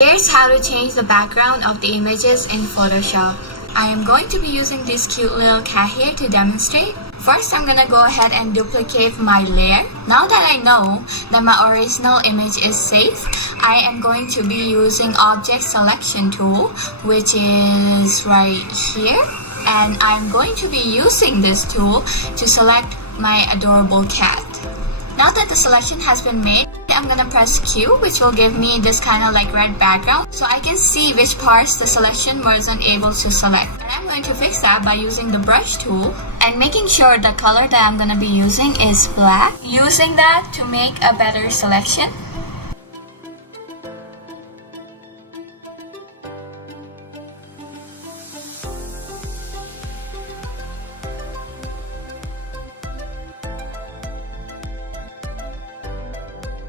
Here's how to change the background of the images in Photoshop. I am going to be using this cute little cat here to demonstrate. First, I'm gonna go ahead and duplicate my layer. Now that I know that my original image is safe, I am going to be using Object Selection tool, which is right here. And I'm going to be using this tool to select my adorable cat. Now that the selection has been made, I'm gonna press Q, which will give me this kind of like red background so I can see which parts the selection wasn't able to select. And I'm going to fix that by using the brush tool and making sure the color that I'm gonna be using is black. Using that to make a better selection.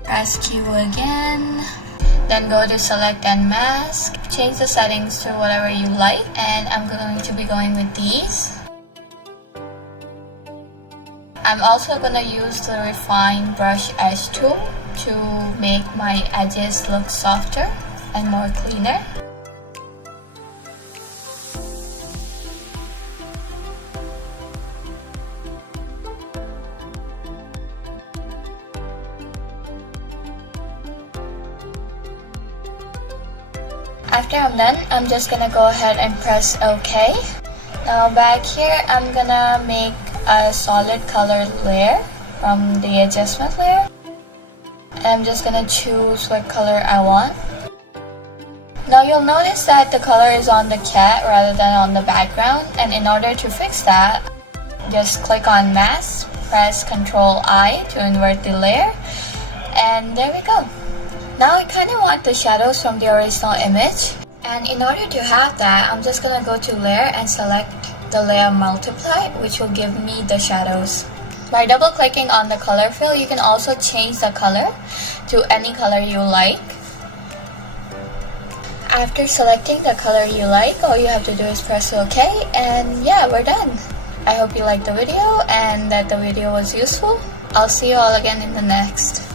Press Q again, then go to select and mask, change the settings to whatever you like, and I'm going to be going with these. I'm also going to use the refine brush edge tool to make my edges look softer and more cleaner. After I'm done, I'm just gonna go ahead and press OK. Now back here, I'm gonna make a solid color layer from the adjustment layer. And I'm just gonna choose what color I want. Now you'll notice that the color is on the cat rather than on the background. And in order to fix that, just click on Mask, press Ctrl I to invert the layer. And there we go. Now I kind of want the shadows from the original image, and in order to have that, I'm just gonna go to layer and select the layer multiply, which will give me the shadows. By double clicking on the color fill, you can also change the color to any color you like. After selecting the color you like, all you have to do is press OK, and yeah, we're done. I hope you liked the video and that the video was useful. I'll see you all again in the next.